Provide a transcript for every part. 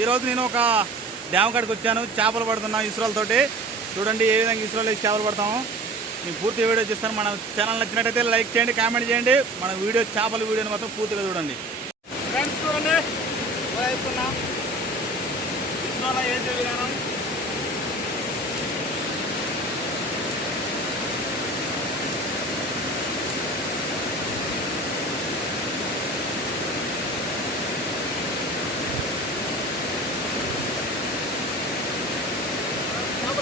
ఈరోజు నేను ఒక డ్యామ్ కాడికి వచ్చాను. చేపలు పడుతున్నా ఇసురాలతోటి. చూడండి ఏ విధంగా ఇసురాలు వేసి చేపలు పడతాము. నేను పూర్తి వీడియో చూస్తాను. మన ఛానల్ నచ్చినట్టయితే లైక్ చేయండి కామెంట్ చేయండి. మన వీడియో చేపల వీడియోని మొత్తం పూర్తిగా చూడండి. ఫ్రెండ్స్ చూడండి. ఇలా ఇసురాల వేసే విధానం చేపలు ఎన్ని పడుతుందో చూడండి మళ్ళీ ఫ్రెండ్స్ మళ్ళీ మళ్ళీ వేద్దాం మన ఛానల్ ఒకసారి ఒక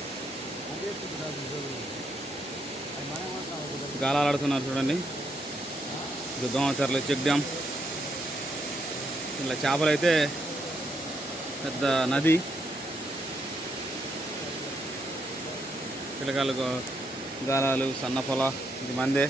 గాలాడుతున్నారు చూడండి. ఇది దోమచర్ల చెక్ డ్యామ్. ఇలా చేపలు అయితే పెద్ద నది. పిల్లకాయలు గాలాలు సన్నపొల ఇది మందే.